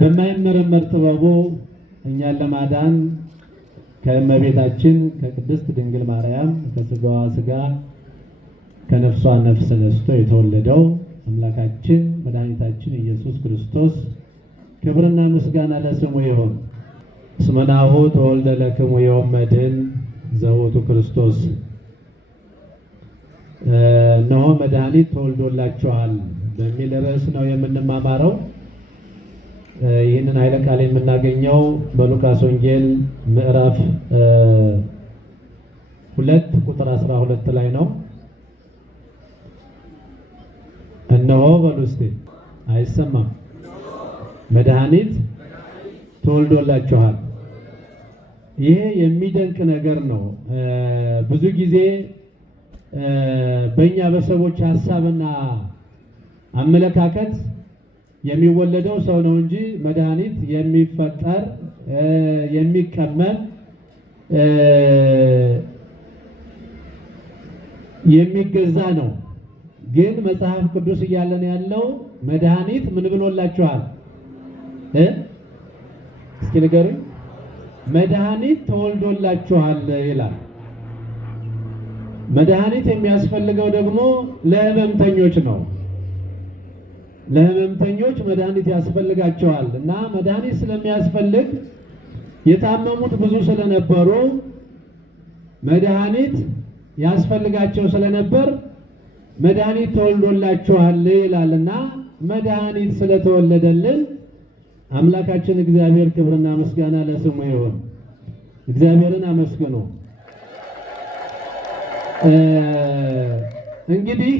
በማይመረመር ጥበቡ እኛን ለማዳን ከእመቤታችን ከቅድስት ድንግል ማርያም ከስጋዋ ስጋ ከነፍሷ ነፍስ ነስቶ የተወለደው አምላካችን መድኃኒታችን ኢየሱስ ክርስቶስ ክብርና ምስጋና ለስሙ ይሁን። እስመ ናሁ ተወልደ ለክሙ ዮም መድኅን ዘውእቱ ክርስቶስ። እነሆ መድኃኒት ተወልዶላችኋል በሚል ርዕስ ነው የምንማማረው። ይህንን ኃይለ ቃል የምናገኘው በሉቃስ ወንጌል ምዕራፍ 2 ቁጥር 12 ላይ ነው። እነሆ በሉ እስቲ፣ አይሰማም? መድኃኒት ተወልዶላችኋል። ይሄ የሚደንቅ ነገር ነው። ብዙ ጊዜ በእኛ በሰዎች ሀሳብና አመለካከት የሚወለደው ሰው ነው እንጂ መድኃኒት የሚፈጠር የሚቀመም የሚገዛ ነው። ግን መጽሐፍ ቅዱስ እያለን ያለው መድኃኒት ምን ብሎላችኋል? እስኪ ንገሩኝ። መድኃኒት ተወልዶላችኋል ይላል። መድኃኒት የሚያስፈልገው ደግሞ ለሕመምተኞች ነው። ለሕመምተኞች መድኃኒት ያስፈልጋቸዋል እና መድኃኒት ስለሚያስፈልግ የታመሙት ብዙ ስለነበሩ መድኃኒት ያስፈልጋቸው ስለነበር መድኃኒት ተወልዶላችኋል ይላልና መድኃኒት ስለተወለደልን አምላካችን እግዚአብሔር ክብርና ምስጋና ለስሙ ይሁን። እግዚአብሔርን አመስግኑ። እንግዲህ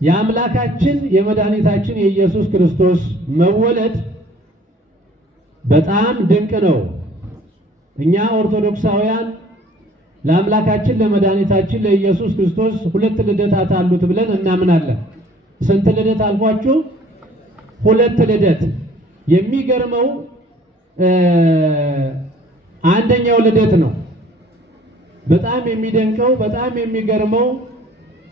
የአምላካችን የመድኃኒታችን የኢየሱስ ክርስቶስ መወለድ በጣም ድንቅ ነው። እኛ ኦርቶዶክሳውያን ለአምላካችን ለመድኃኒታችን ለኢየሱስ ክርስቶስ 2 ልደታት አሉት ብለን እናምናለን። ስንት ልደት አልኳችሁ? 2 ልደት። የሚገርመው አንደኛው ልደት ነው። በጣም የሚደንቀው በጣም የሚገርመው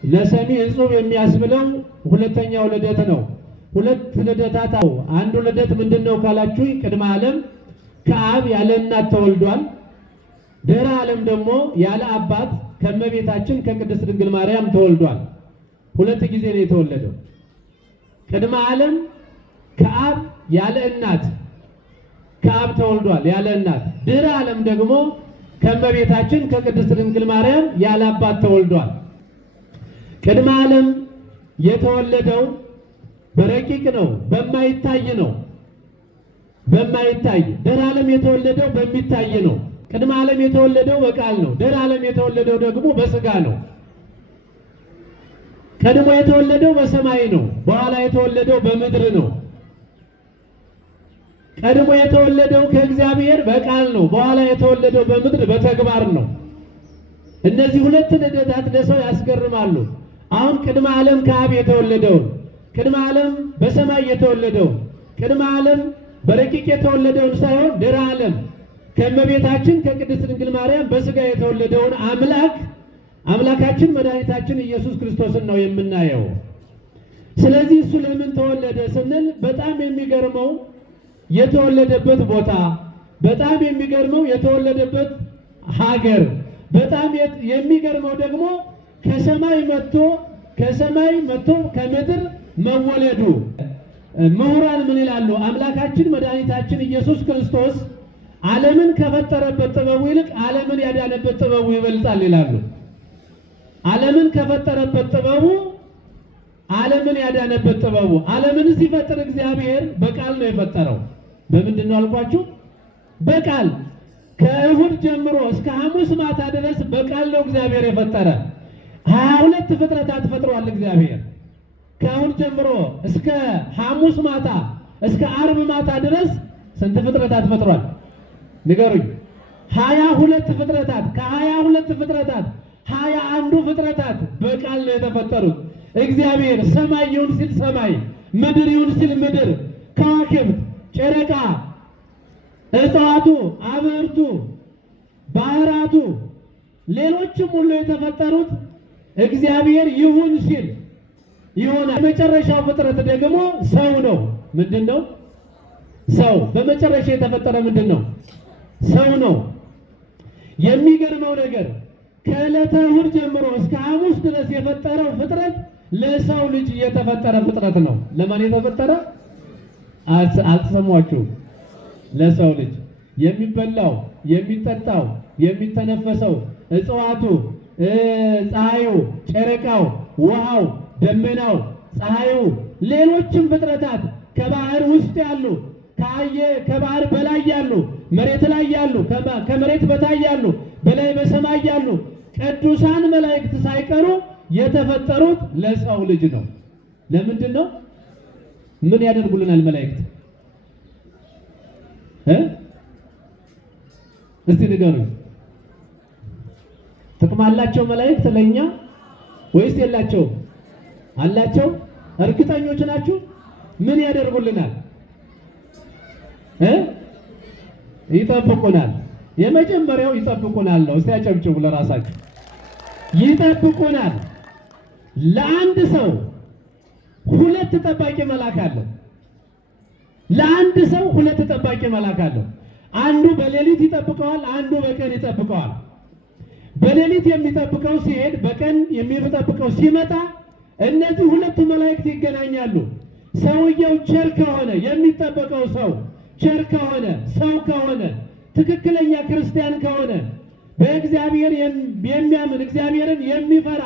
ለሰሚ እጹብ የሚያስብለው ሁለተኛው ልደት ነው። 2 ልደታት። አንዱ ልደት ምንድነው ካላችሁ ቅድመ ዓለም ከአብ ያለ እናት ተወልዷል። ድህረ ዓለም ደግሞ ያለ አባት ከእመቤታችን ከቅድስት ድንግል ማርያም ተወልዷል። 2 ጊዜ ነው የተወለደው። ቅድመ ዓለም ከአብ ያለ እናት ከአብ ተወልዷል ያለ እናት። ድህረ ዓለም ደግሞ ከእመቤታችን ከቅድስት ድንግል ማርያም ያለ አባት ተወልዷል። ቅድመ ዓለም የተወለደው በረቂቅ ነው፣ በማይታይ ነው። በማይታይ። ድህረ ዓለም የተወለደው በሚታይ ነው። ቅድመ ዓለም የተወለደው በቃል ነው። ድህረ ዓለም የተወለደው ደግሞ በስጋ ነው። ቀድሞ የተወለደው በሰማይ ነው። በኋላ የተወለደው በምድር ነው። ቀድሞ የተወለደው ከእግዚአብሔር በቃል ነው። በኋላ የተወለደው በምድር በተግባር ነው። እነዚህ 2 ልደታት ለሰው ያስገርማሉ። አሁን ቅድመ ዓለም ከአብ የተወለደውን፣ ቅድመ ዓለም በሰማይ የተወለደውን፣ ቅድመ ዓለም በረቂቅ የተወለደውን ሳይሆን ድህረ ዓለም ከእመቤታችን ከቅድስት ድንግል ማርያም በስጋ የተወለደውን አምላካችን መድኃኒታችን ኢየሱስ ክርስቶስን ነው የምናየው። ስለዚህ እሱ ለምን ተወለደ ስንል በጣም የሚገርመው የተወለደበት ቦታ፣ በጣም የሚገርመው የተወለደበት ሀገር፣ በጣም የሚገርመው ደግሞ ከሰማይ መጥቶ ከምድር መወለዱ። ምሁራን ምን ይላሉ? አምላካችን መድኃኒታችን ኢየሱስ ክርስቶስ ዓለምን ከፈጠረበት ጥበቡ ይልቅ ዓለምን ያዳነበት ጥበቡ ይበልጣል ይላሉ። ዓለምን ከፈጠረበት ጥበቡ ዓለምን ያዳነበት ጥበቡ። ዓለምን ሲፈጥር እግዚአብሔር በቃል ነው የፈጠረው። በምንድን ነው አልኳችሁ? በቃል። ከእሁድ ጀምሮ እስከ ሐሙስ ማታ ድረስ በቃል ነው እግዚአብሔር የፈጠረ። 22 ፍጥረታት ፈጥሯል እግዚአብሔር። ከእሁድ ጀምሮ እስከ ሐሙስ ማታ እስከ ዓርብ ማታ ድረስ ስንት ፍጥረታት ፈጥሯል? ንገሩኝ። 22 ፍጥረታት። ከ22 ፍጥረታት 21ዱ ፍጥረታት በቃል ነው የተፈጠሩት። እግዚአብሔር ሰማይ ይሁን ሲል ሰማይ፣ ምድር ይሁን ሲል ምድር፣ ከዋክብት፣ ጨረቃ፣ እጽዋቱ፣ አብርቱ፣ ባህራቱ፣ ሌሎችም ሁሉ የተፈጠሩት እግዚአብሔር ይሁን ሲል ይሆናል። የመጨረሻው ፍጥረት ደግሞ ሰው ነው። ምንድን ነው? ሰው። በመጨረሻ የተፈጠረ ምንድን ነው? ሰው ነው። የሚገርመው ነገር ከዕለተ እሑድ ጀምሮ እስከ ሐሙስ ድረስ የፈጠረው ፍጥረት ለሰው ልጅ የተፈጠረ ፍጥረት ነው። ለማን የተፈጠረ? አልተሰማችሁም? ለሰው ልጅ የሚበላው፣ የሚጠጣው፣ የሚተነፈሰው፣ እጽዋቱ፣ ፀሐዩ፣ ጨረቃው፣ ውሃው፣ ደመናው፣ ፀሐዩ፣ ሌሎችም ፍጥረታት ከባህር ውስጥ ያሉ፣ ከባህር በላይ ያሉ፣ መሬት ላይ ያሉ፣ ከመሬት በታይ ያሉ፣ በላይ በሰማይ ያሉ ቅዱሳን መላእክት ሳይቀሩ የተፈጠሩት ለሰው ልጅ ነው። ለምንድን ነው? ምን ያደርጉልናል መላእክት? እስቲ ንገሩኝ። ጥቅም አላቸው መላእክት ለኛ ወይስ የላቸውም? አላቸው። እርግጠኞች ናችሁ? ምን ያደርጉልናል? ይጠብቁናል። የመጀመሪያው ይጠብቁናል ነው። እስቲ አጨብጭቡ ለራሳችሁ። ይጠብቁናል። ለአንድ ሰው ሁለት ጠባቂ መልአክ አለው። ለአንድ ሰው ሁለት ጠባቂ መልአክ አለው። አንዱ በሌሊት ይጠብቀዋል፣ አንዱ በቀን ይጠብቀዋል። በሌሊት የሚጠብቀው ሲሄድ፣ በቀን የሚጠብቀው ሲመጣ እነዚህ ሁለቱ መላእክት ይገናኛሉ። ሰውየው ቸር ከሆነ የሚጠበቀው ሰው ቸር ከሆነ ሰው ከሆነ ትክክለኛ ክርስቲያን ከሆነ በእግዚአብሔር የሚያምን እግዚአብሔርን የሚፈራ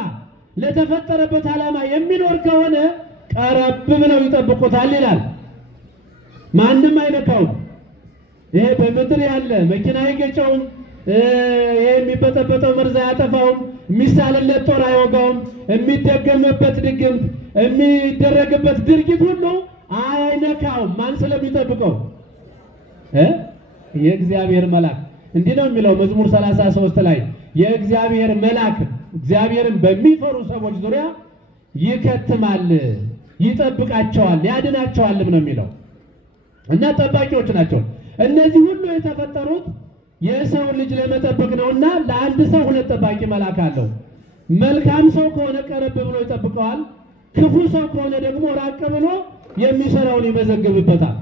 ለተፈጠረበት ዓላማ የሚኖር ከሆነ ቀረብ ብለው ይጠብቁታል ይላል። ማንም አይነካውም። ይሄ በምድር ያለ መኪና አይገጨውም። ይሄ የሚበጠበጠው መርዝ አያጠፋውም። የሚሳልለት ጦር አይወጋውም። የሚደገምበት ድግምት፣ የሚደረግበት ድርጊት ሁሉ አይነካውም። ማን ስለሚጠብቀው? የእግዚአብሔር መልአክ። እንዲህ ነው የሚለው መዝሙር 33 ላይ የእግዚአብሔር መልአክ እግዚአብሔርን በሚፈሩ ሰዎች ዙሪያ ይከትማል፣ ይጠብቃቸዋል፣ ያድናቸዋልም ነው የሚለው እና ጠባቂዎች ናቸው። እነዚህ ሁሉ የተፈጠሩት የሰው ልጅ ለመጠበቅ ነውና ለአንድ ሰው ሁለት ጠባቂ መልአክ አለው። መልካም ሰው ከሆነ ቀረብ ብሎ ይጠብቀዋል። ክፉ ሰው ከሆነ ደግሞ ራቅ ብሎ የሚሰራውን ይመዘግብበታል።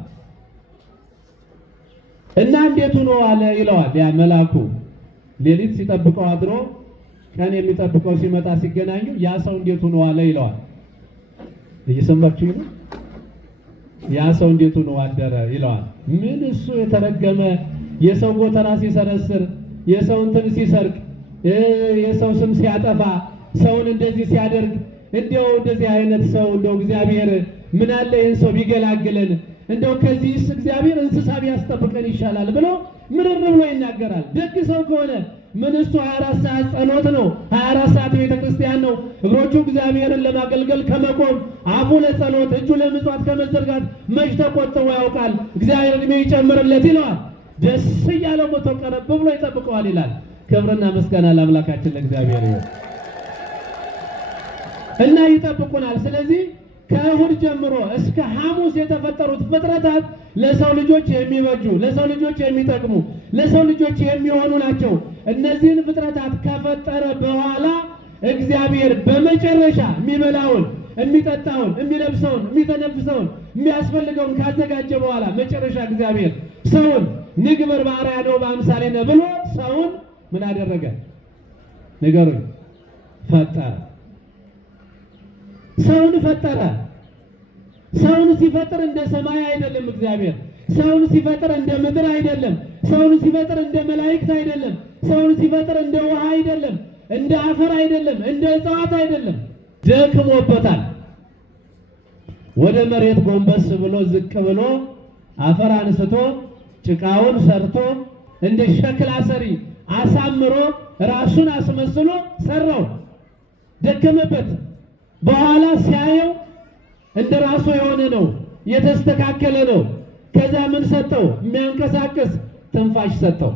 እና እንዴት ሆኖ አለ ይለዋል ያ መልአኩ። ሌሊት ሲጠብቀው አድሮ ቀን የሚጠብቀው ሲመጣ ሲገናኙ ያ ሰው እንዴት ሆኖ አለ ይለዋል። እየሰማችሁ ነው? ያ ሰው እንዴት ሆኖ አደረ ይለዋል። ምን እሱ የተረገመ የሰው ጎተራ ሲሰረስር፣ የሰው እንትን ሲሰርቅ፣ የሰው ስም ሲያጠፋ፣ ሰውን እንደዚህ ሲያደርግ፣ እንደው እንደዚህ አይነት ሰው እንደው እግዚአብሔር ምን አለ ይህን ሰው ቢገላግለን፣ እንደው ከዚህስ እግዚአብሔር እንስሳ ቢያስጠብቀን ይሻላል ብሎ ምርር ብሎ ይናገራል። ደግ ሰው ከሆነ ምን እሱ 24 ሰዓት ጸሎት ነው፣ 24 ሰዓት ቤተ ክርስቲያን ነው። እግሮቹ እግዚአብሔርን ለማገልገል ከመቆም አፉ ለጸሎት እጁ ለምጽዋት ከመዘርጋት መች ተቆጥቦ ያውቃል? እግዚአብሔር ዕድሜ ይጨምርለት ይለዋል። ደስ እያለው ሞቶ ቀረብ ብሎ ይጠብቀዋል ይላል። ክብርና ምስጋና ለአምላካችን ለእግዚአብሔር ይሁን እና ይጠብቁናል። ስለዚህ ከእሑድ ጀምሮ እስከ ሐሙስ የተፈጠሩት ፍጥረታት ለሰው ልጆች የሚበጁ፣ ለሰው ልጆች የሚጠቅሙ፣ ለሰው ልጆች የሚሆኑ ናቸው። እነዚህን ፍጥረታት ከፈጠረ በኋላ እግዚአብሔር በመጨረሻ የሚበላውን፣ የሚጠጣውን፣ የሚለብሰውን፣ የሚተነፍሰውን፣ የሚያስፈልገውን ካዘጋጀ በኋላ መጨረሻ እግዚአብሔር ሰውን ንግበር በአርአያነ በአምሳሌነ ብሎ ሰውን ምን አደረገ? ንገሩኝ። ፈጠረ። ሰውን ፈጠረ። ሰውን ሲፈጥር እንደ ሰማይ አይደለም እግዚአብሔር። ሰውን ሲፈጥር እንደ ምድር አይደለም። ሰውን ሲፈጥር እንደ መላእክት አይደለም። ሰውን ሲፈጥር እንደ ውሃ አይደለም፣ እንደ አፈር አይደለም፣ እንደ እጽዋት አይደለም። ደክሞበታል። ወደ መሬት ጎንበስ ብሎ ዝቅ ብሎ አፈር አንስቶ ጭቃውን ሰርቶ እንደ ሸክላ ሰሪ አሳምሮ ራሱን አስመስሎ ሰራው። ደከመበት። በኋላ ሲያየው እንደ ራሱ የሆነ ነው፣ የተስተካከለ ነው። ከዛ ምን ሰጠው? የሚያንቀሳቅስ ትንፋሽ ሰጠው።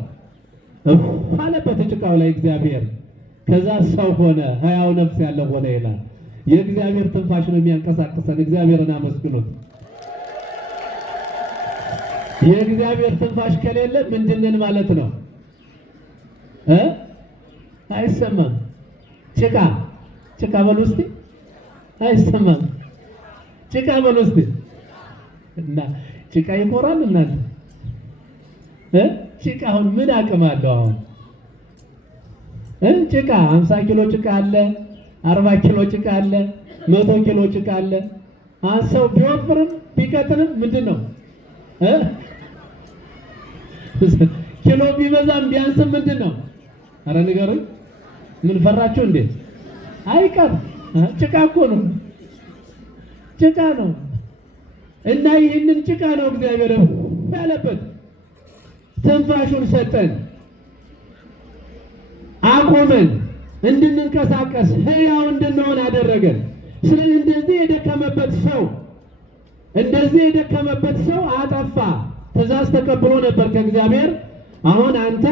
አለበት ጭቃው ላይ እግዚአብሔር። ከዛ ሰው ሆነ፣ ሕያው ነፍስ ያለው ሆነ ይላል። የእግዚአብሔር ትንፋሽ ነው የሚያንቀሳቅሰን። እግዚአብሔርን አመስግኑት። የእግዚአብሔር ትንፋሽ ከሌለ ምንድነን ማለት ነው? አይሰማም። ጭቃ በሉ እስቲ። አይሰማም። ጭቃ በሉ እስቲ። እና ጭቃ ይኮራል እናንተ ጭቃ አሁን ምን አቅም አለው? አሁን ጭቃ 50 ኪሎ ጭቃ አለ፣ 40 ኪሎ ጭቃ አለ፣ 100 ኪሎ ጭቃ አለ። ሰው ቢወፍርም ቢቀጥንም ምንድነው ኪሎ ቢበዛም ቢያንስም ምንድነው? አረ ንገሩኝ። ምን ፈራችሁ እንዴ? አይቀር ጭቃ እኮ ነው፣ ጭቃ ነው። እና ይህንን ጭቃ ነው እግዚአብሔር ያለበት። ትንፋሹን ሰጠን፣ አቆመን፣ እንድንንቀሳቀስ ሕያው እንድንሆን አደረገን። ስለዚህ እንደዚህ የደከመበት ሰው አጠፋ። ትእዛዝ ተቀብሎ ነበር ከእግዚአብሔር። አሁን አንተ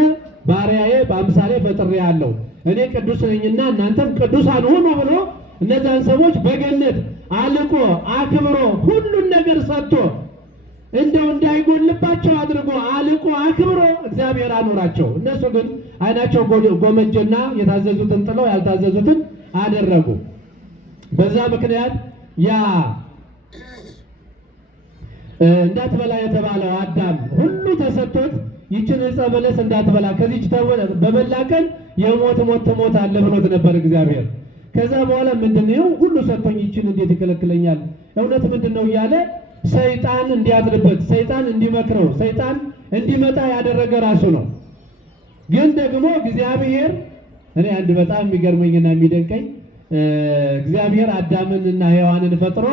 ባሪያዬ በአምሳሌ ፈጥሬሃለሁ፣ እኔ ቅዱስ ነኝና እናንተም ቅዱሳን ሁኑ ብሎ እነዛን ሰዎች በገነት አልቆ አክብሮ ሁሉን ነገር ሰጥቶ እንደው እንዳይጎልባቸው አድርጎ አልቆ አክብሮ እግዚአብሔር አኖራቸው። እነሱ ግን ዓይናቸው ጎመጀና የታዘዙትን ጥለው ያልታዘዙትን አደረጉ። በዛ ምክንያት ያ እንዳትበላ የተባለው አዳም ሁሉ ተሰጥቶት ይችን ዕፀ በለስ እንዳትበላ ከዚች በበላ ቀን የሞት ሞት ትሞታለህ ብሎት ነበር እግዚአብሔር። ከዛ በኋላ ምንድነው ሁሉ ሰጥቶኝ ይችን እንዴት ይከለክለኛል? እውነት ምንድነው እያለ ሰይጣን እንዲያድርበት፣ ሰይጣን እንዲመክረው፣ ሰይጣን እንዲመጣ ያደረገ ራሱ ነው። ግን ደግሞ እግዚአብሔር እኔ አንድ በጣም የሚገርመኝና የሚደንቀኝ እግዚአብሔር አዳምንና ሔዋንን ፈጥሮ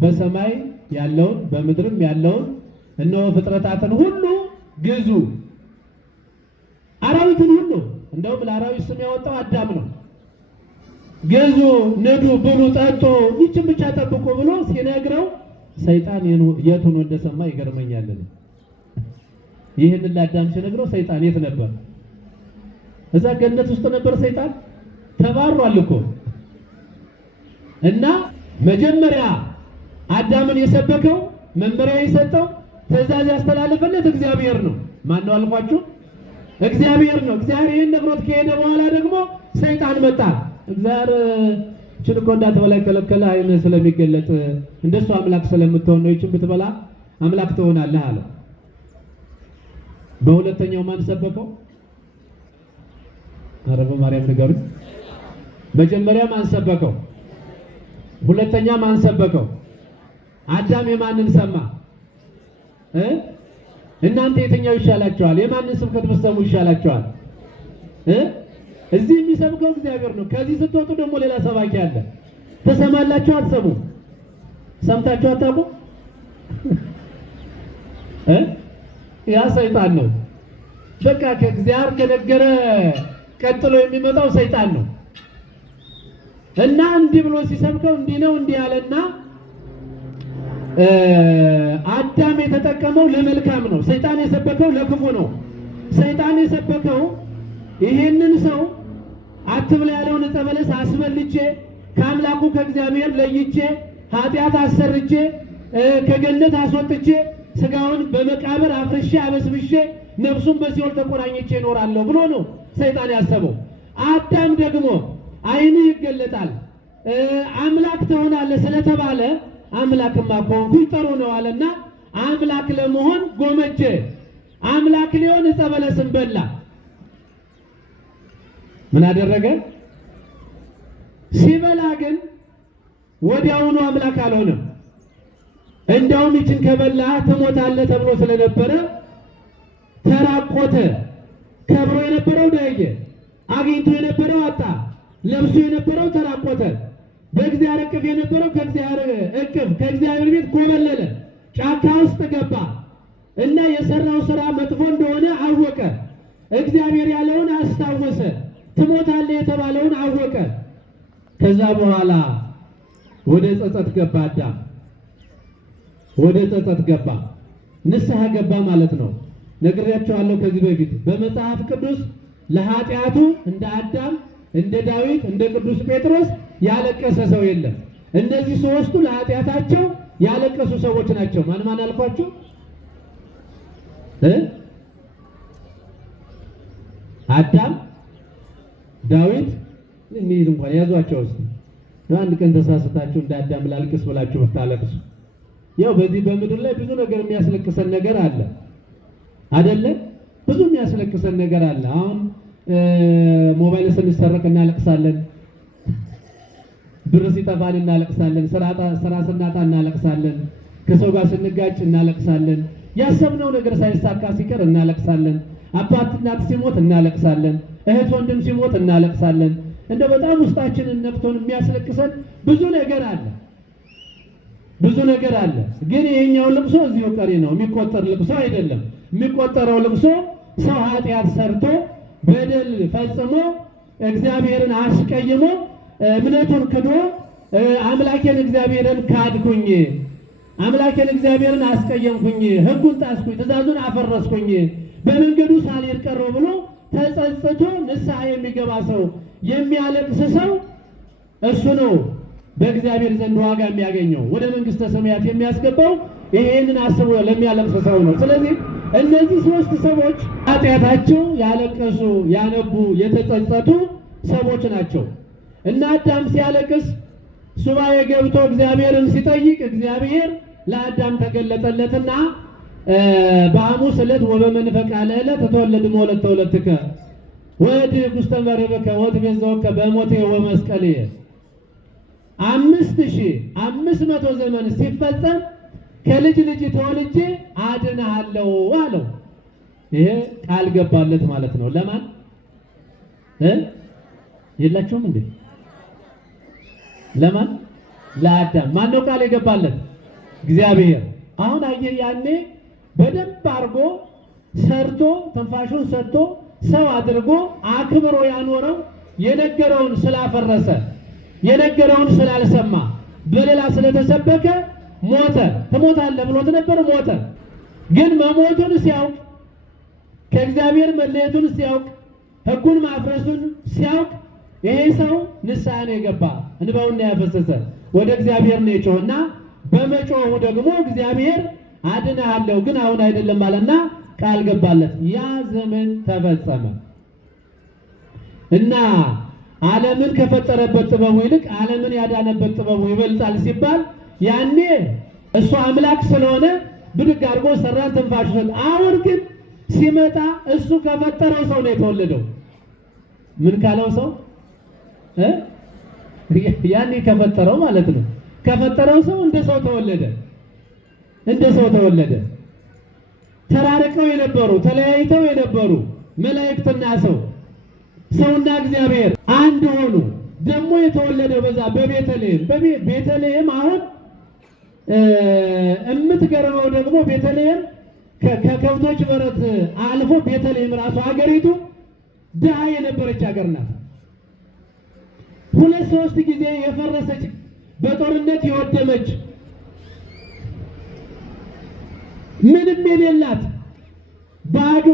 በሰማይ ያለውን በምድርም ያለውን እነሆ ፍጥረታትን ሁሉ ግዙ፣ አራዊትን ሁሉ እንደውም ለአራዊት ስም ያወጣው አዳም ነው። ግዙ፣ ንዱ፣ ብሉ፣ ጠጡ፣ ይችን ብቻ ጠብቁ ብሎ ሲነግረው ሰይጣን የቱን እንደሰማ ይገርመኛል። ይህንን ለአዳም ሲነግረው ሰይጣን የት ነበር? እዛ ገነት ውስጥ ነበር። ሰይጣን ተባሯል እኮ። እና መጀመሪያ አዳምን የሰበከው መመሪያ የሰጠው ትእዛዝ ያስተላለፈለት እግዚአብሔር ነው። ማን ነው አልኳችሁ? እግዚአብሔር ነው። እግዚአብሔር ነግሮት ከሄደ በኋላ ደግሞ ሰይጣን መጣ። እግዚአብሔር ይችን እኮ እንዳትበላ ከለከለ ዓይንህ ስለሚገለጥ እንደሱ አምላክ ስለምትሆን ነው፣ ይችን ብትበላ አምላክ ትሆናለህ አለ። በሁለተኛው ማን ሰበከው? ኧረ በማርያም ንገሩኝ። መጀመሪያ ማን ሰበከው? ሁለተኛ ማን ሰበከው? አዳም የማንን ሰማ? እናንተ የትኛው ይሻላችኋል? የማንን ስብከት ብትሰሙ ይሻላችኋል? እዚህ የሚሰብከው እግዚአብሔር ነው። ከዚህ ስትወጡ ደግሞ ሌላ ሰባኪ አለ። ተሰማላችሁ? አትሰሙ? ሰምታችሁ አታውቁ? ያ ሰይጣን ነው። በቃ ከእግዚአብሔር ከነገረ ቀጥሎ የሚመጣው ሰይጣን ነው። እና እንዲህ ብሎ ሲሰብከው እንዲህ ነው እንዲህ ያለና አዳም የተጠቀመው ለመልካም ነው። ሰይጣን የሰበከው ለክፉ ነው። ሰይጣን የሰበከው ይሄንን ሰው አትብላ ያለውን ዕፀ በለስ አስበልቼ ከአምላኩ ከእግዚአብሔር ለይቼ ኃጢአት አሰርቼ ከገነት አስወጥቼ ስጋውን በመቃብር አፍርሼ አበስብሼ ነፍሱን በሲኦል ተቆራኝቼ እኖራለሁ ብሎ ነው ሰይጣን ያሰበው። አዳም ደግሞ ዓይንህ ይገለጣል አምላክ ትሆናለህ ስለተባለ አምላክማ ከሆንኩ ጥሩ ነው አለና አምላክ ለመሆን ጎመጀ። አምላክ ሊሆን ዕፀ በለስን በላ። ምን አደረገ? ሲበላ ግን ወዲያውኑ አምላክ አልሆነም። እንደውም ይችን ከበላ ትሞታለህ ተብሎ ስለነበረ ተራቆተ። ከብሮ የነበረው ደየ፣ አግኝቶ የነበረው አጣ፣ ለብሶ የነበረው ተራቆተ። በእግዚአብሔር እቅፍ የነበረው ከእግዚአብሔር እቅፍ ከእግዚአብሔር ቤት ኮበለለ፣ ጫካ ውስጥ ገባ እና የሰራው ስራ መጥፎ እንደሆነ አወቀ። እግዚአብሔር ያለውን አስታወሰ። ትሞታለህ የተባለውን አወቀ። ከዛ በኋላ ወደ ጸጸት ገባ። አዳም ወደ ጸጸት ገባ፣ ንስሐ ገባ ማለት ነው። ነግሬያቸዋለሁ ከዚህ በፊት በመጽሐፍ ቅዱስ ለኃጢአቱ እንደ አዳም፣ እንደ ዳዊት፣ እንደ ቅዱስ ጴጥሮስ ያለቀሰ ሰው የለም። እነዚህ ሶስቱ ለኃጢአታቸው ያለቀሱ ሰዎች ናቸው። ማን ማን አልኳችሁ? አዳም፣ ዳዊት እንዴት እንኳን ያዟቸው እስቲ። አንድ ቀን ተሳስታችሁ እንደ አዳም ላልቅስ ብላችሁ ብታለቅሱ ያው በዚህ በምድር ላይ ብዙ ነገር የሚያስለቅሰን ነገር አለ አይደለ? ብዙ የሚያስለቅሰን ነገር አለ። አሁን ሞባይል ስንሰረቅ እናለቅሳለን፣ ብር ሲጠፋን እናለቅሳለን፣ ስራ ስናጣ እናለቅሳለን፣ ከሰው ጋር ስንጋጭ እናለቅሳለን፣ ያሰብነው ነገር ሳይሳካ ሲቀር እናለቅሳለን፣ አባት እናት ሲሞት እናለቅሳለን፣ እህት ወንድም ሲሞት እናለቅሳለን። እንደ በጣም ውስጣችንን ነክቶን የሚያስለቅሰን ብዙ ነገር አለ፣ ብዙ ነገር አለ። ግን ይሄኛው ልቅሶ እዚሁ ቀሪ ነው፣ የሚቆጠር ልቅሶ አይደለም። የሚቆጠረው ልቅሶ ሰው ኃጢአት ሰርቶ በደል ፈጽሞ እግዚአብሔርን አስቀይሞ እምነቱን ክዶ አምላኬን እግዚአብሔርን ካድኩኝ፣ አምላኬን እግዚአብሔርን አስቀየምኩኝ፣ ሕጉን ጣስኩኝ፣ ትእዛዙን አፈረስኩኝ፣ በመንገዱ ሳልሄድ ቀረሁ ብሎ ተጸጽቶ ንስሐ የሚገባ ሰው የሚያለቅስ ሰው እሱ ነው በእግዚአብሔር ዘንድ ዋጋ የሚያገኘው፣ ወደ መንግስተ ሰማያት የሚያስገባው ይሄንን አስቦ ለሚያለቅስ ሰው ነው። ስለዚህ እነዚህ ሶስት ሰዎች ኃጢአታቸው ያለቀሱ፣ ያነቡ፣ የተጸጸቱ ሰዎች ናቸው። እና አዳም ሲያለቅስ ሱባኤ ገብቶ እግዚአብሔርን ሲጠይቅ እግዚአብሔር ለአዳም ተገለጠለትና በሐሙስ ዕለት ወበመንፈቀ ዕለት ተወለድ መወለተ ወለትከ ወድኅ ውስተ መርበከ ወትቤዘወከ በሞቴ ወመስቀሌ 5500 ዘመን ሲፈጸም ከልጅ ልጅ ተወልጄ አድንሃለሁ አለው። ይሄ ቃል ገባለት ማለት ነው። ለማን የላችሁም እንዴ? ለማን? ለአዳም። ማን ነው ቃል የገባለት? እግዚአብሔር። አሁን አየህ፣ ያኔ በደንብ አድርጎ ሰርቶ ትንፋሹን ሰጥቶ ሰው አድርጎ አክብሮ ያኖረው የነገረውን ስላፈረሰ የነገረውን ስላልሰማ በሌላ ስለተሰበከ ሞተ። ትሞታለህ ብሎት ነበር፣ ሞተ። ግን መሞቱን ሲያውቅ ከእግዚአብሔር መለየቱን ሲያውቅ ሕጉን ማፍረሱን ሲያውቅ ይሄ ሰው ንስሐ ነው የገባ፣ እንባውን ያፈሰሰ ወደ እግዚአብሔር ነው የጮኸና በመጮሁ ደግሞ እግዚአብሔር አድንሃለሁ ግን አሁን አይደለም አለና ቃል ገባለት። ያ ዘመን ተፈጸመ እና ዓለምን ከፈጠረበት ጥበቡ ይልቅ ዓለምን ያዳነበት ጥበቡ ይበልጣል ሲባል ያኔ እሱ አምላክ ስለሆነ ብድግ አድርጎ ሰራን፣ ትንፋሽ ሰጠ። አሁን ግን ሲመጣ እሱ ከፈጠረው ሰው ነው የተወለደው። ምን ካለው ሰው ያኔ ከፈጠረው ማለት ነው። ከፈጠረው ሰው እንደ ሰው ተወለደ፣ እንደ ሰው ተወለደ። ተራርቀው የነበሩ ተለያይተው የነበሩ መላእክትና ሰውና እግዚአብሔር አንድ ሆኑ። ደግሞ የተወለደው በዛ በቤተልሔም ቤተልሔም አሁን እምትገርመው ደግሞ ቤተልሔም ከከብቶች በረት አልፎ ቤተልሔም ራሱ ሀገሪቱ ድሃ የነበረች ሀገር ናት። 2-3 ጊዜ የፈረሰች በጦርነት የወደመች ምንም የሌላት ባዶ፣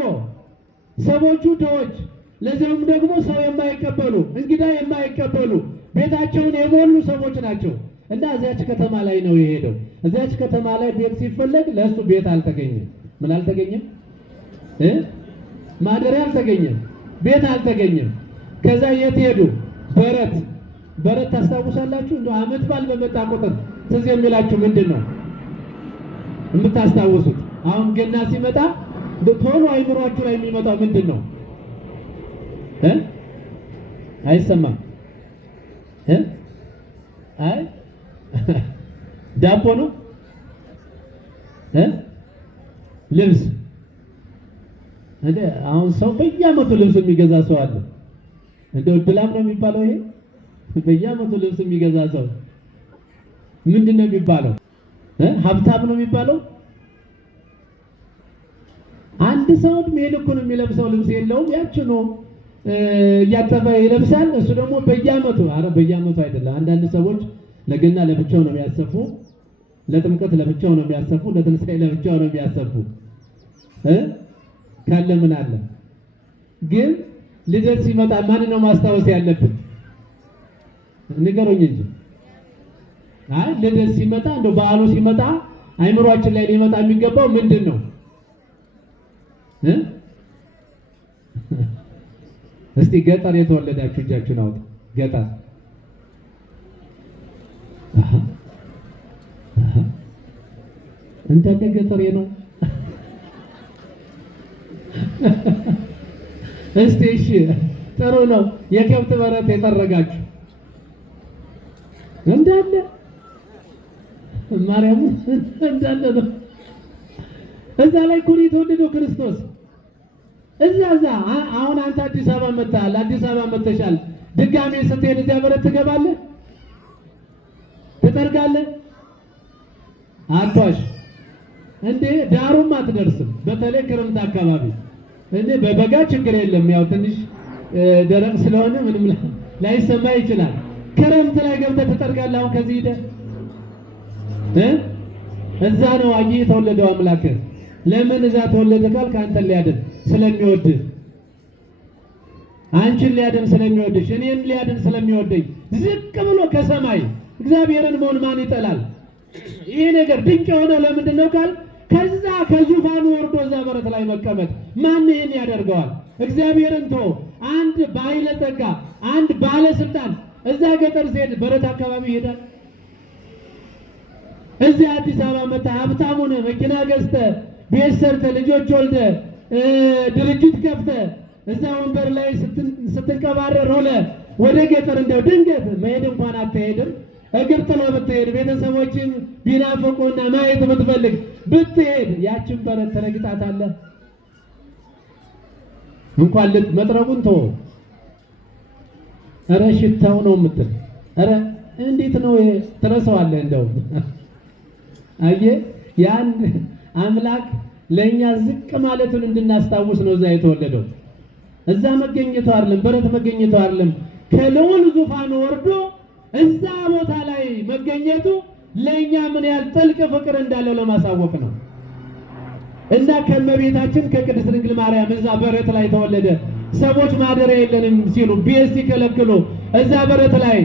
ሰዎቹ ድሆች፣ ለዚያውም ደግሞ ሰው የማይቀበሉ እንግዳ የማይቀበሉ ቤታቸውን የሞሉ ሰዎች ናቸው። እና እዚያች ከተማ ላይ ነው የሄደው። እዚያች ከተማ ላይ ቤት ሲፈለግ ለእሱ ቤት አልተገኘም። ምን አልተገኘም? ማደሪያ አልተገኘም፣ ቤት አልተገኘም። ከዛ የት ሄዱ? በረት ታስታውሳላችሁ? እንደው ዓመት በዓል በመጣ ቁጥር ትዝ የሚላችሁ ምንድን ነው የምታስታውሱት? አሁን ገና ሲመጣ ቶሎ አይምሯችሁ ላይ የሚመጣው ምንድን ነው? አይሰማም? አይ ዳቦ ነው? ልብስ? አሁን ሰው በየዓመቱ ልብስ የሚገዛ ሰው አለ። እንደው እድላም ነው የሚባለው ይሄ። በየዓመቱ ልብስ የሚገዛ ሰው ምንድን ነው የሚባለው? ሀብታም ነው የሚባለው። አንድ ሰው እድሜ ልኩን የሚለብሰው ልብስ የለውም። ያችኑ እያጠበ ይለብሳል። እሱ ደግሞ በየዓመቱ በየዓመቱ አይደለም። አንዳንድ ሰዎች ለገና ለብቻው ነው የሚያሰፉ፣ ለጥምቀት ለብቻው ነው የሚያሰፉ፣ ለትንሣኤ ለብቻው ነው የሚያሰፉ። ካለ ምን አለ። ግን ልደት ሲመጣ ማን ነው ማስታወስ ያለብን? ንገሩኝ እንጂ። አይ ልደት ሲመጣ እንደው በዓሉ ሲመጣ አይምሯችን ላይ ሊመጣ የሚገባው ምንድን ነው? እስቲ ገጠር የተወለዳችሁ እጃችሁን አውጡ። ገጠር እንዳለ ገጠሬ ነው። እስቲ እሺ ጥሩ ነው። የከብት በረት የጠረጋችሁ እንዳለ ማርያም እንዳለ ነው። እዛ ላይ እኮ ነው የተወለደው ክርስቶስ። እዛ አሁን አንተ አዲስ አበባ መጥተሃል፣ አዲስ አበባ መጥተሻል። ድጋሜ ስትሄድ እዚያ በረት ትገባለህ፣ ትጠርጋለህ። አቷሽ እንዴ ዳሩም አትደርስም። በተለይ ክረምት አካባቢ እንዴ በበጋ ችግር የለም፣ ያው ትንሽ ደረቅ ስለሆነ ምንም ላይሰማ ይችላል። ክረምት ላይ ገብተህ ትጠርጋለህ። አሁን ከዚህ ሄደህ እዛ ነው አጊ የተወለደው አምላክ። ለምን እዛ ተወለደ ካልክ አንተን ሊያድን ስለሚወድህ፣ አንቺን ሊያድን ስለሚወድሽ፣ እኔን ሊያድን ስለሚወደኝ ዝቅ ብሎ ከሰማይ እግዚአብሔርን መሆን ማን ይጠላል? ይሄ ነገር ድንቅ የሆነው ለምንድን ነው ካል ከዛ ከዙፋኑ ወርዶ እዛ በረት ላይ መቀመጥ ማን ይሄን ያደርገዋል? እግዚአብሔርን ተው። አንድ ባለጸጋ አንድ ባለስልጣን እዛ ገጠር ሲሄድ በረት አካባቢ ይሄዳል። እዚህ አዲስ አበባ መጣ ሀብታም ሆነ መኪና ገዝተህ ቤት ሰርተህ ልጆች ወልደህ ድርጅት ከፍተህ እዛ ወንበር ላይ ስትንቀባረር ውለህ ወደ ገጠር እንደው ድንገት መሄድ እንኳን አትሄድም። እግር ጥሎ ብትሄድ ቤተሰቦችን ቢናፍቁና ማየት ብትፈልግ ብትሄድ ያችን በረት ትረግጣታለህ። እንኳን መጥረጉን ተወው። ኧረ ሽታው ነው የምትል። ኧረ እንዴት ነው ትረሳዋለህ። እንደው አየህ ያን አምላክ ለእኛ ዝቅ ማለቱን እንድናስታውስ ነው እዛ የተወለደው። እዛ መገኘቱ አይደለም፣ በረት መገኘቱ አይደለም፣ ከልዑል ዙፋን ወርዶ እዛ ቦታ ላይ መገኘቱ ለእኛ ምን ያህል ጥልቅ ፍቅር እንዳለው ለማሳወቅ ነው። እና ከእመቤታችን ከቅድስት ድንግል ማርያም እዛ በረት ላይ ተወለደ። ሰዎች ማደሪያ የለንም ሲሉ ቤት ሲከለክሉ እዛ በረት ላይ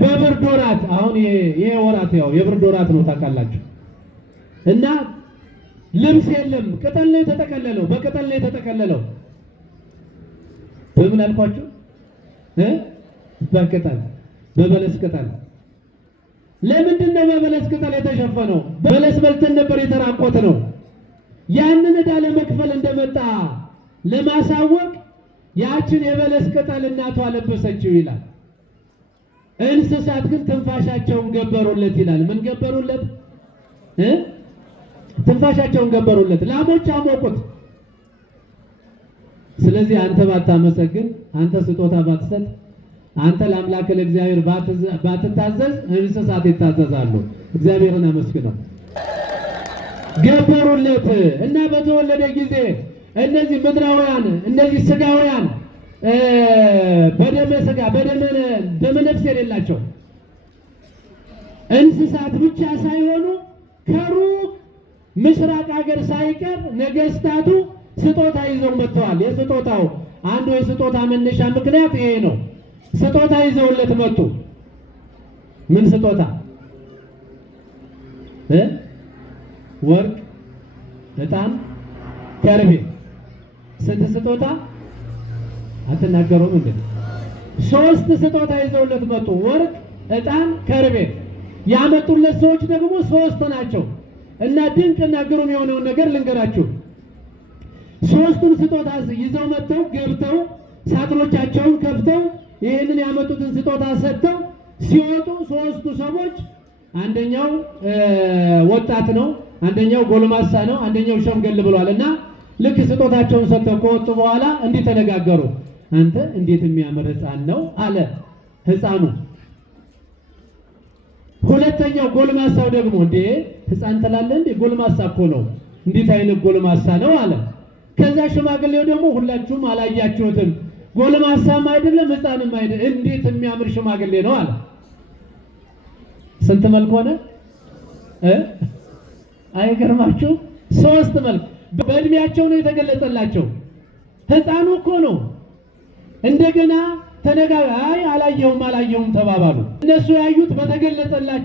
በብርድ ወራት፣ አሁን ይሄ ወራት ያው የብርድ ወራት ነው ታውቃላችሁ። እና ልብስ የለም፣ ቅጠል ነው የተጠቀለለው፣ በቅጠል ነው የተጠቀለለው። በምን አልኳችሁ? በቅጠል በበለስ ቅጠል። ለምንድን ነው በበለስ ቅጠል የተሸፈነው? በለስ በልተን ነበር የተራቆት ነው። ያንን ዕዳ ለመክፈል እንደመጣ ለማሳወቅ ያችን የበለስ ቅጠል እናቷ ለበሰችው ይላል። እንስሳት ግን ትንፋሻቸውን ገበሩለት ይላል። ምን ገበሩለት? ትንፋሻቸውን ገበሩለት። ላሞች አሞቁት። ስለዚህ አንተ ባታመሰግን፣ አንተ ስጦታ ባትሰጥ፣ አንተ ለአምላክ ለእግዚአብሔር ባትታዘዝ እንስሳት ይታዘዛሉ። እግዚአብሔርን አመስግነው። ገበሩለት እና በተወለደ ጊዜ እነዚህ ምድራውያን እነዚህ ስጋውያን በደመ ስጋ በደመ ነፍስ የሌላቸው እንስሳት ብቻ ሳይሆኑ ከሩቅ ምስራቅ ሀገር ሳይቀር ነገስታቱ ስጦታ ይዘው መጥተዋል። የስጦታው አንዱ የስጦታ መነሻ ምክንያት ይሄ ነው። ስጦታ ይዘውለት መጡ። ምን ስጦታ? ወርቅ፣ ዕጣን፣ ከርቤ። ስንት ስጦታ አትናገሩም እንዴ? 3 ስጦታ ይዘውለት መጡ። ወርቅ፣ ዕጣን፣ ከርቤ። ያመጡለት ሰዎች ደግሞ 3 ናቸው። እና ድንቅና ግሩም የሆነውን ነገር ልንገራችሁ። 3ቱን ስጦታ ይዘው መጥተው ገብተው ሳጥኖቻቸውን ከፍተው ይህንን ያመጡትን ስጦታ ሰጥተው ሲወጡ 3ቱ ሰዎች አንደኛው ወጣት ነው፣ አንደኛው ጎልማሳ ነው፣ አንደኛው ሸምገል ብሏል። እና ልክ ስጦታቸውን ሰጥተው ከወጡ በኋላ እንዲህ ተነጋገሩ። አንተ እንዴት የሚያምር ሕፃን ነው አለ ሕፃኑ። ሁለተኛው ጎልማሳው ደግሞ እንዴ ሕፃን ትላለህ እንዴ? ጎልማሳ እኮ ነው፣ እንዴት አይነት ጎልማሳ ነው አለ። ከዛ ሽማግሌው ደግሞ ሁላችሁም አላያችሁትም፣ ጎልማሳም አይደለም ሕፃንም አይደለም፣ እንዴት የሚያምር ሽማግሌ ነው አለ። ስንት መልክ ሆነ? አይገርማችሁ? 3 መልክ በእድሜያቸው ነው የተገለጸላቸው። ሕፃኑ እኮ ነው። እንደገና አይ አላየሁም ተባባሉ። እነሱ ያዩት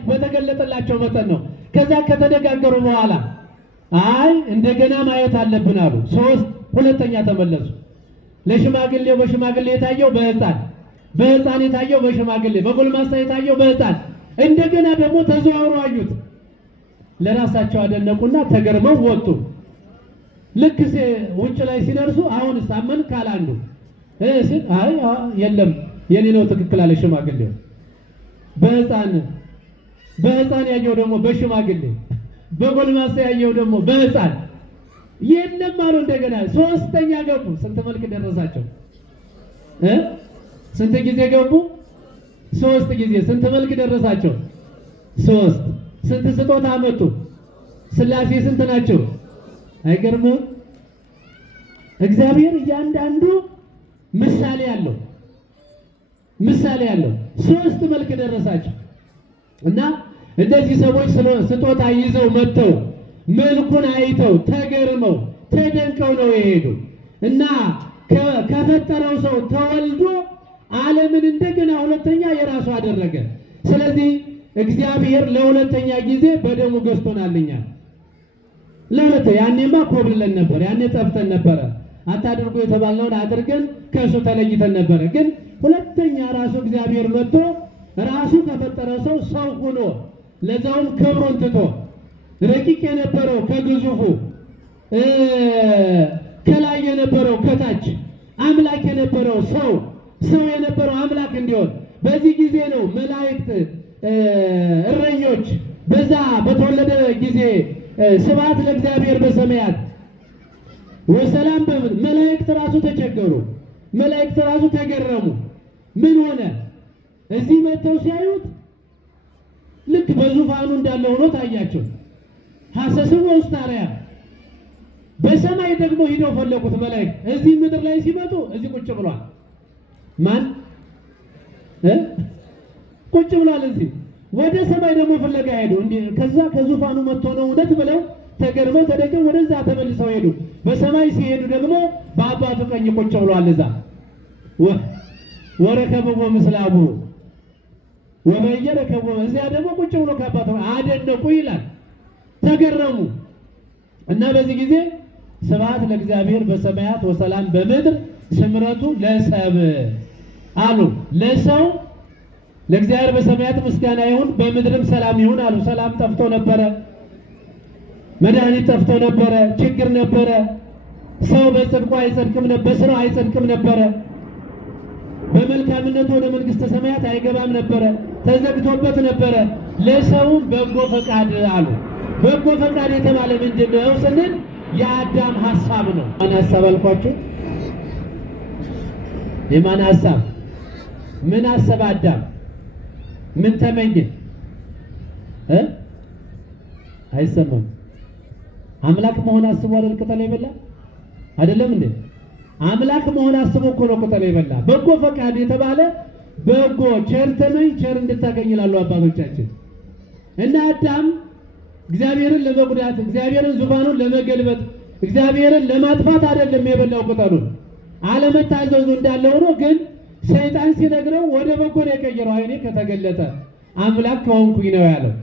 በተገለጠላቸው መጠን ነው። ከዛ ከተነጋገሩ በኋላ አይ እንደገና ማየት አለብን አሉ። 2ኛ ተመለሱ። ለሽማግሌው በሽማግሌ የታየው በሕፃን የታየው በሽማግሌ፣ በጎልማሳ የታየው በሕፃን። እንደገና ደግሞ ተዘዋውሮ አዩት። ለራሳቸው አደነቁና ተገርመው ወጡ። ልክ ውጭ ላይ ሲደርሱ አሁንስ አመንክ አለ አንዱ። ሲል አይ የለም የኔ ነው ትክክል አለ ሽማግሌው። በሕፃን ያየው ደግሞ በሽማግሌ፣ በጎልማሳ ያየው ደግሞ በሕፃን የለም አሉ። እንደገና ሶስተኛ ገቡ። ስንት መልክ ደረሳቸው? ስንት ጊዜ ገቡ? ሶስት ጊዜ። ስንት መልክ ደረሳቸው? ሶስት። ስንት ስጦታ አመጡ? ሥላሴ ስንት ናቸው? አይገርምም? እግዚአብሔር እያንዳንዱ ምሳሌ አለው። ሶስት መልክ ደረሳቸው እና እንደዚህ ሰዎች ስጦታ ይዘው መጥተው መልኩን አይተው ተገርመው ተደንቀው ነው የሄዱ እና ከፈጠረው ሰው ተወልዶ ዓለምን እንደገና ሁለተኛ የራሱ አደረገ። ስለዚህ እግዚአብሔር ለሁለተኛ ጊዜ በደሙ ገዝቶናልኛ። ያኔማ ኮብልለን ነበር፣ ያኔ ጠፍተን ነበረ፣ አታድርጉ የተባልነውን አድርገን ከእሱ ተለይተን ነበረ። ግን ሁለተኛ ራሱ እግዚአብሔር መጥቶ ራሱ ከፈጠረው ሰው ሆኖ ለዛውም ክብሩን ትቶ ረቂቅ የነበረው ከግዙፉ ከላይ የነበረው ከታች አምላክ የነበረው ሰው የነበረው አምላክ እንዲሆን በዚህ ጊዜ ነው መላእክት እረኞች በዛ በተወለደ ጊዜ ስብሐት ለእግዚአብሔር በሰማያት ወሰላም በምድር መላእክት ራሱ ተቸገሩ። መላእክት ራሱ ተገረሙ። ምን ሆነ? እዚህ መጥተው ሲያዩት ልክ በዙፋኑ እንዳለ ሆኖ ታያቸው። ሐሰስም ውስጥ አርያ በሰማይ ደግሞ ሂደው ፈለጉት መላእክት። እዚህ ምድር ላይ ሲመጡ እዚህ ቁጭ ብሏል። ማን ቁጭ ብሏል? እዚህ ወደ ሰማይ ደግሞ ፍለጋ ሄዱ። ከዛ ከዙፋኑ መጥቶ ነው እውነት ብለው ተገርመው ተደንቀው ወደዛ ተመልሰው ሄዱ። በሰማይ ሲሄዱ ደግሞ በአባቱ ቀኝ ቁጭ ብሏል። እዛ ወረከበው ምስለ አቡሁ ወበየረከበው እዚያ ደግሞ ቁጭ ብሎ ከአባቱ አደነቁ ይላል። ተገረሙ እና በዚህ ጊዜ ስብሐት ለእግዚአብሔር በሰማያት ወሰላም በምድር ስምረቱ ለሰብእ አሉ። ለሰው ለእግዚአብሔር በሰማያት ምስጋና ይሁን በምድርም ሰላም ይሁን አሉ። ሰላም ጠፍቶ ነበረ፣ መድኃኒት ጠፍቶ ነበረ፣ ችግር ነበረ። ሰው በጽድቁ አይጸድቅም ነበር፣ በስራው አይጸድቅም ነበረ። በመልካምነቱ ወደ መንግሥተ ሰማያት አይገባም ነበረ፣ ተዘግቶበት ነበረ። ለሰውም በጎ ፈቃድ አሉ። በጎ ፈቃድ የተባለ ምንድን ነው ስንል የአዳም ሐሳብ ነው። ማን ሐሳብ አልኳችሁ? የማን ሐሳብ? ምን አሰበ አዳም? ምን ተመኘ? አይሰማም። አምላክ መሆን አስቦ አይደል ቅጠል የበላ? አይደለም እንዴ? አምላክ መሆን አስቦ እኮ ነው ቅጠል የበላ። በጎ ፈቃድ የተባለ በጎ ቸር ተመኝ ቸር እንድታገኝ ይላሉ አባቶቻችን። እና አዳም እግዚአብሔርን ለመጉዳት እግዚአብሔርን ዙፋኑን ለመገልበጥ እግዚአብሔርን ለማጥፋት አይደለም የበላው ቅጠሉን። አለመታዘዙ እንዳለ ሆኖ ግን ሰይጣን ሲነግረው ወደ በጎ ነው የቀየረው። አይኔ ከተገለጠ አምላክ ከሆንኩኝ ነው ያለው።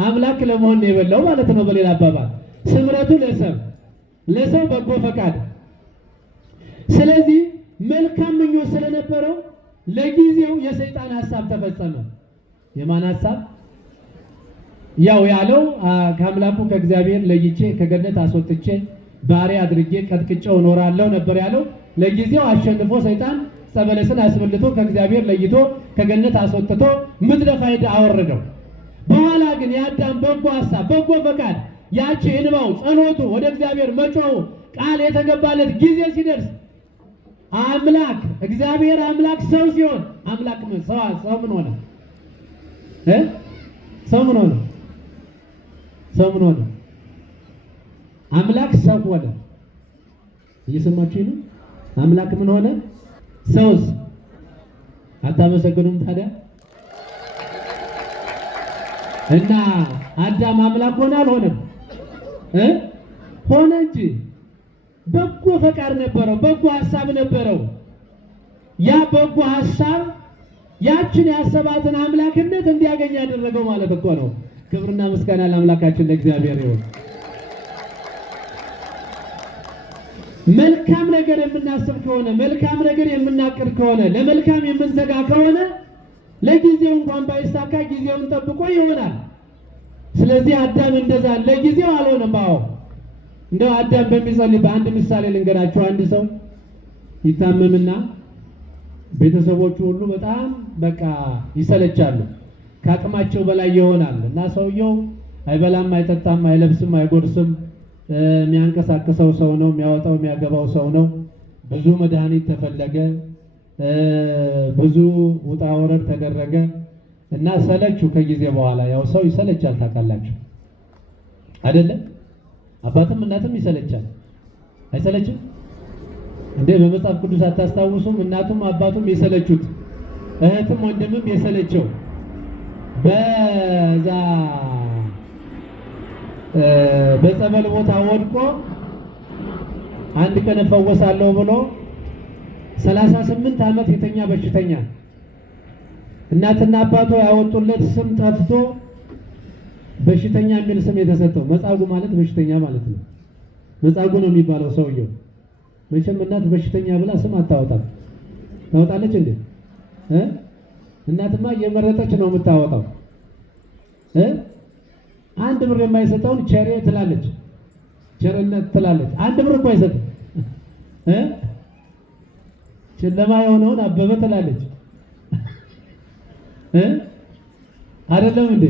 አምላክ ለመሆን ነው የበላው ማለት ነው። በሌላ አባባል ስምረቱ ለሰው በጎ ፈቃድ። ስለዚህ መልካም ምኞት ስለነበረው ለጊዜው የሰይጣን ሐሳብ ተፈጸመ። የማን ሐሳብ? ያው ያለው ከአምላኩ ከእግዚአብሔር ለይቼ ከገነት አስወጥቼ ባሪያ አድርጌ ቀጥቅጬው እኖራለሁ ነበር ያለው። ለጊዜው አሸንፎ ሰይጣን ጸበለስን አስበልቶ ከእግዚአብሔር ለይቶ ከገነት አስወጥቶ ምድረ ፋይዳ አወረደው። በኋላ ግን የአዳም በጎ ሐሳብ በጎ ፈቃድ ያቺ እንባው ጸሎቱ ወደ እግዚአብሔር መጮሁ ቃል የተገባለት ጊዜ ሲደርስ አምላክ እግዚአብሔር አምላክ ሰው ሲሆን አምላክ ሰው ምን ሆነ? ሰው ምን ሆነ? ሰው ምን ሆነ? አምላክ ሰው ሆነ። እየሰማችሁ ነው? አምላክ ምን ሆነ? ሰውስ? አታመሰግኑም ታዲያ? እና አዳም አምላክ ሆነ አልሆነም? ሆነ እንጂ በጎ ፈቃድ ነበረው፣ በጎ ሐሳብ ነበረው። ያ በጎ ሐሳብ ያችን ያሰባትን አምላክነት እንዲያገኝ ያደረገው ማለት እኮ ነው። ክብርና ምስጋና ለአምላካችን ለእግዚአብሔር ይሁን። መልካም ነገር የምናስብ ከሆነ መልካም ነገር የምናቅድ ከሆነ ለመልካም የምንዘጋ ከሆነ ለጊዜው እንኳን ባይሳካ ጊዜውን ጠብቆ ይሆናል። ስለዚህ አዳም እንደዛ ለጊዜው አልሆነም። አዎ እንደው አዳም በሚጸልይ በአንድ ምሳሌ ልንገራችሁ። አንድ ሰው ይታመምና ቤተሰቦቹ ሁሉ በጣም በቃ ይሰለቻሉ፣ ከአቅማቸው በላይ ይሆናል እና ሰውየው አይበላም፣ አይጠጣም፣ አይለብስም፣ አይጎርስም። የሚያንቀሳቅሰው ሰው ነው፣ የሚያወጣው የሚያገባው ሰው ነው። ብዙ መድኃኒት ተፈለገ፣ ብዙ ውጣ ወረድ ተደረገ እና ሰለችው። ከጊዜ በኋላ ያው ሰው ይሰለቻል፣ ታውቃላችሁ አይደለም? አባትም እናትም ይሰለቻል። አይሰለችም እንዴ? በመጽሐፍ ቅዱስ አታስታውሱም? እናቱም አባቱም የሰለቹት፣ እህትም ወንድምም የሰለቸው በዛ በጸበል ቦታ ወድቆ አንድ ቀን እፈወሳለሁ ብሎ 38 ዓመት የተኛ በሽተኛ እናትና አባቱ ያወጡለት ስም ጠፍቶ በሽተኛ የሚል ስም የተሰጠው። መጻጉ ማለት በሽተኛ ማለት ነው። መጻጉ ነው የሚባለው ሰውየው። መቼም እናት በሽተኛ ብላ ስም አታወጣም። ታወጣለች እንዴ? እናትማ እየመረጠች ነው የምታወጣው። አንድ ብር የማይሰጠውን ቸሬ ትላለች፣ ቸርነት ትላለች። አንድ ብር እኮ አይሰጥም። ጨለማ የሆነውን አበበ ትላለች። አይደለም እንዴ?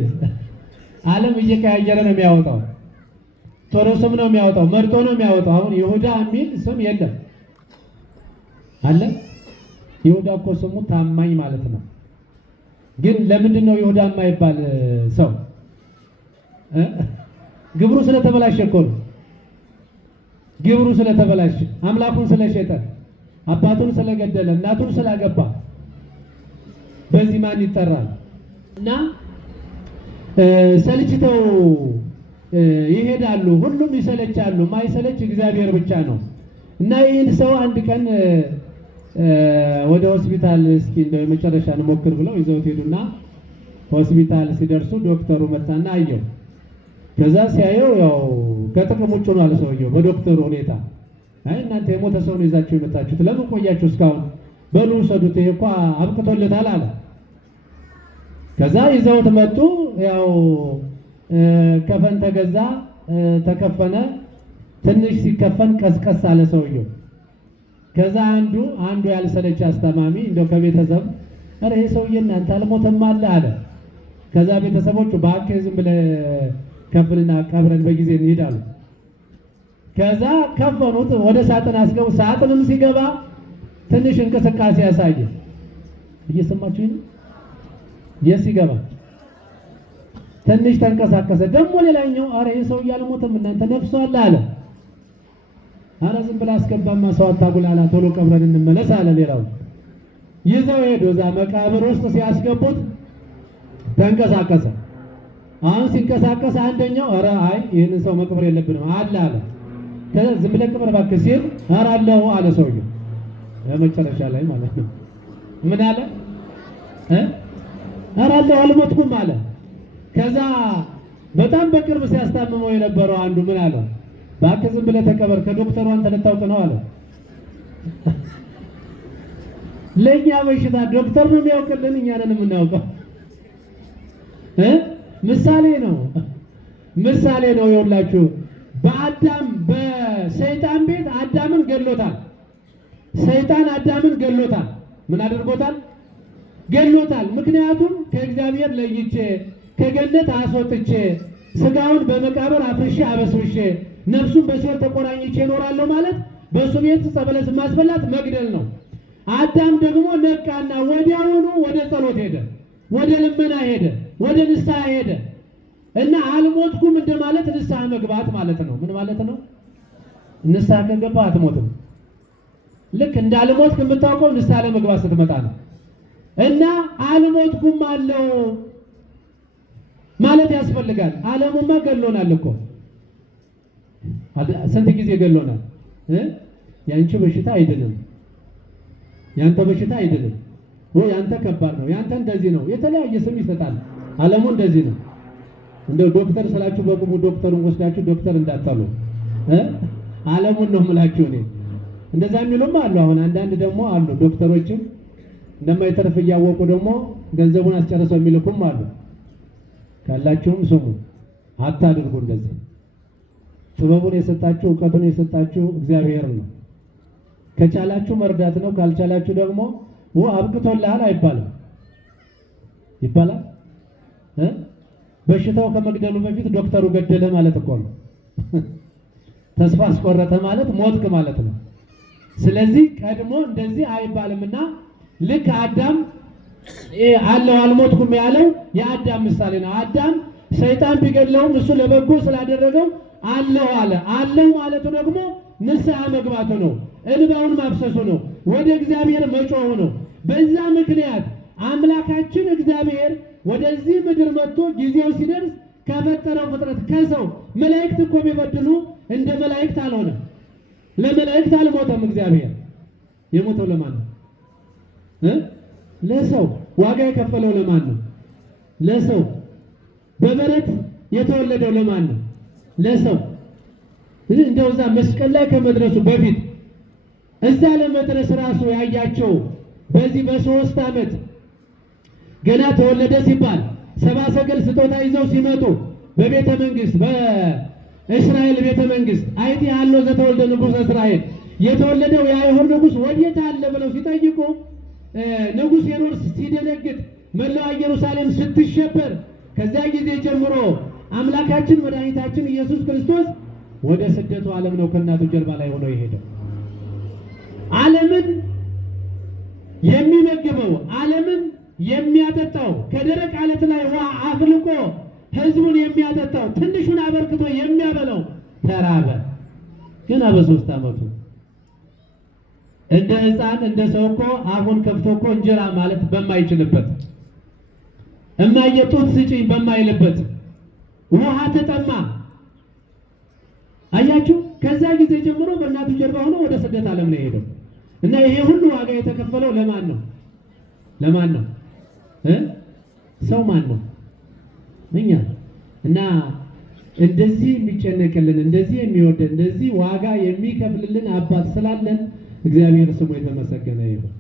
ዓለም እየቀያየረ ነው የሚያወጣው። ቶሎ ስም ነው የሚያወጣው፣ መርጦ ነው የሚያወጣው። አሁን ይሁዳ የሚል ስም የለም አለ። ይሁዳ እኮ ስሙ ታማኝ ማለት ነው። ግን ለምንድን ነው ይሁዳ የማይባል ሰው? ግብሩ ስለተበላሸ እኮ ነው። ግብሩ ስለተበላሸ፣ አምላኩን ስለሸጠ፣ አባቱን ስለገደለ፣ እናቱን ስላገባ በዚህ ማን ይጠራል? እና ሰልችተው ይሄዳሉ። ሁሉም ይሰለቻሉ። ማይሰለች እግዚአብሔር ብቻ ነው። እና ይህን ሰው አንድ ቀን ወደ ሆስፒታል እስኪ እንደው የመጨረሻ እንሞክር ብለው ይዘውት ሄዱና ሆስፒታል ሲደርሱ ዶክተሩ መጣና አየው። ከዛ ሲያየው ያው ከጥቅም ውጭ ነው አለ ሰውየው በዶክተሩ ሁኔታ። አይ እናንተ የሞተ ሰው ነው ይዛችሁ የመጣችሁት፣ ለምን ቆያችሁ እስካሁን? በሉ ውሰዱት፣ ይሄ እኮ አብቅቶለታል አለ። ከዛ ይዘውት መጡ። ያው ከፈን ተገዛ፣ ተከፈነ። ትንሽ ሲከፈን ቀስቀስ አለ ሰውየው። ከዛ አንዱ ያልሰለች አስተማሚ እንደው ከቤተሰብ አረ ይሄ ሰውዬ እናንተ አልሞተም አለ አለ። ከዛ ቤተሰቦቹ እባክህ ዝም ብለህ ከፍልና ቀብረን በጊዜ እንሄዳሉ። ከዛ ከፈኑት፣ ወደ ሳጥን አስገቡ። ሳጥንም ሲገባ ትንሽ እንቅስቃሴ ያሳየ። እየሰማችሁ ነው? ሲገባ ትንሽ ተንቀሳቀሰ። ደግሞ ሌላኛው አረ ይሄ ሰውዬ አልሞተም እናንተ ነፍሱ አለ አለ። አረ ዝም ብለህ አስገባማ ሰው አታጉላላ፣ ቶሎ ቀብረን እንመለስ አለ። ሌላው ይዘው ሄዶ እዛ መቃብር ውስጥ ሲያስገቡት ተንቀሳቀሰ። አሁን ሲንቀሳቀስ አንደኛው አረ አይ ይህንን ሰው መቅበር የለብንም አለ አለ። ከዛ ዝም ብለህ ቅበር እባክህ ሲል አረ አለሁ አለ ሰውዬው። በመጨረሻ ላይ ማለት ነው ምን አለ? አረ አለሁ አልሞትኩም አለ። ከዛ በጣም በቅርብ ሲያስታምመው የነበረው አንዱ ምን አለ? እባክህ ዝም ብለህ ተቀበር፣ ከዶክተሩ አንተ ልታውቅ ነው አለ። ለእኛ በሽታ ዶክተር ነው የሚያውቅልን፣ እኛ ነን የምናውቀው። ምሳሌ ነው ይኸውላችሁ። በአዳም በሰይጣን ቤት አዳምን ገሎታል። ሰይጣን አዳምን ገሎታል። ምን አድርጎታል? ገሎታል። ምክንያቱም ከእግዚአብሔር ለይቼ ከገነት አስወጥቼ ስጋውን በመቃብር አፍርሼ አበስብሼ ነፍሱን በሲኦል ተቆራኝቼ እኖራለሁ ማለት በእሱ ቤት ዕፀ በለስ ማስበላት መግደል ነው። አዳም ደግሞ ነቃና ወዲያውኑ ወደ ጸሎት ሄደ፣ ወደ ልመና ሄደ፣ ወደ ንስሐ ሄደ እና አልሞትኩም እንደማለት ንስሐ መግባት ማለት ነው። ምን ማለት ነው? ንስሐ ከገባ አትሞትም። ልክ እንዳልሞትክ የምታውቀው ንስሐ ለመግባት ስትመጣ ነው። እና አልሞትኩም አለው ማለት ያስፈልጋል። ዓለሙማ ገሎናል እኮ ስንት ጊዜ ገሎናል። ያንቺ በሽታ አይደለም፣ ያንተ በሽታ አይደለም ወይ ያንተ ከባድ ነው፣ ያንተ እንደዚህ ነው፣ የተለያየ ስም ይሰጣል። ዓለሙ እንደዚህ ነው። እንደ ዶክተር ስላችሁ በቁሙ ዶክተሩን ወስዳችሁ ዶክተር እንዳታሉ ዓለሙን ነው የምላችሁ እኔ። እንደዛ የሚሉም አሉ። አሁን አንዳንድ ደግሞ አሉ ዶክተሮችም እንደማይተርፍ እያወቁ ደግሞ ገንዘቡን አስጨርሰው የሚልኩም አሉ። ካላችሁም ስሙ። አታድርጉ እንደዚህ። ጥበቡን የሰጣችሁ እውቀቱን የሰጣችሁ እግዚአብሔር ነው። ከቻላችሁ መርዳት ነው፣ ካልቻላችሁ ደግሞ አብቅቶልሃል አይባልም። ይባላል። በሽታው ከመግደሉ በፊት ዶክተሩ ገደለ ማለት እኮ ነው። ተስፋ አስቆረጠ ማለት ሞትክ ማለት ነው። ስለዚህ ቀድሞ እንደዚህ አይባልምና ልክ አዳም አለው አልሞትኩም ያለው የአዳም ምሳሌ ነው። አዳም ሰይጣን ቢገድለውም እሱ ለበጎ ስላደረገው አለው አለ። አለው ማለቱ ደግሞ ንስሐ መግባቱ ነው፣ እንባውን ማፍሰሱ ነው፣ ወደ እግዚአብሔር መጮሁ ነው። በዛ ምክንያት አምላካችን እግዚአብሔር ወደዚህ ምድር መጥቶ ጊዜው ሲደርስ ከፈጠረው ፍጥረት ከሰው መላእክት እኮ ቢበድሉ እንደ መላእክት አልሆነም። ለመላእክት አልሞተም እግዚአብሔር። የሞተው ለማን ነው? ለሰው። ዋጋ የከፈለው ለማን ነው? ለሰው። በበረት የተወለደው ለማን ነው? ለሰው። እንደው እዛ መስቀል ላይ ከመድረሱ በፊት እዛ ለመድረስ ራሱ ያያቸው በዚህ በ3 ዓመት ገና ተወለደ ሲባል ሰብአ ሰገል ስጦታ ይዘው ሲመጡ በቤተ መንግስት በእስራኤል ቤተ መንግስት አይቲ ያለው ዘተወልደ ንጉሥ እስራኤል የተወለደው የአይሁድ ንጉሥ ወዴት አለ ብለው ሲጠይቁ ንጉሥ ሄሮድስ ሲደነግጥ መላው ኢየሩሳሌም ስትሸበር ከዚያ ጊዜ ጀምሮ አምላካችን መድኃኒታችን ኢየሱስ ክርስቶስ ወደ ስደቱ ዓለም ነው ከእናቱ ጀርባ ላይ ሆኖ የሄደው። ዓለምን የሚመግበው ዓለምን የሚያጠጣው ከደረቅ አለት ላይ ውሃ አፍልቆ ህዝቡን የሚያጠጣው ትንሹን አበርክቶ የሚያበላው ተራበ። ገና በ3 ዓመቱ እንደ ሕፃን እንደ ሰው እኮ አሁን ከፍቶ እኮ እንጀራ ማለት በማይችልበት እማዬ ጡት ስጪኝ በማይልበት ውሃ ተጠማ። አያችሁ፣ ከዛ ጊዜ ጀምሮ በእናቱ ጀርባ ሆኖ ወደ ስደት ዓለም ነው የሄደው እና ይሄ ሁሉ ዋጋ የተከፈለው ለማን ነው? ለማን ነው? ሰው ማን ነው? እኛ። እና እንደዚህ የሚጨነቅልን እንደዚህ የሚወደን እንደዚህ ዋጋ የሚከፍልልን አባት ስላለን እግዚአብሔር ስሙ የተመሰገነ ይሁን።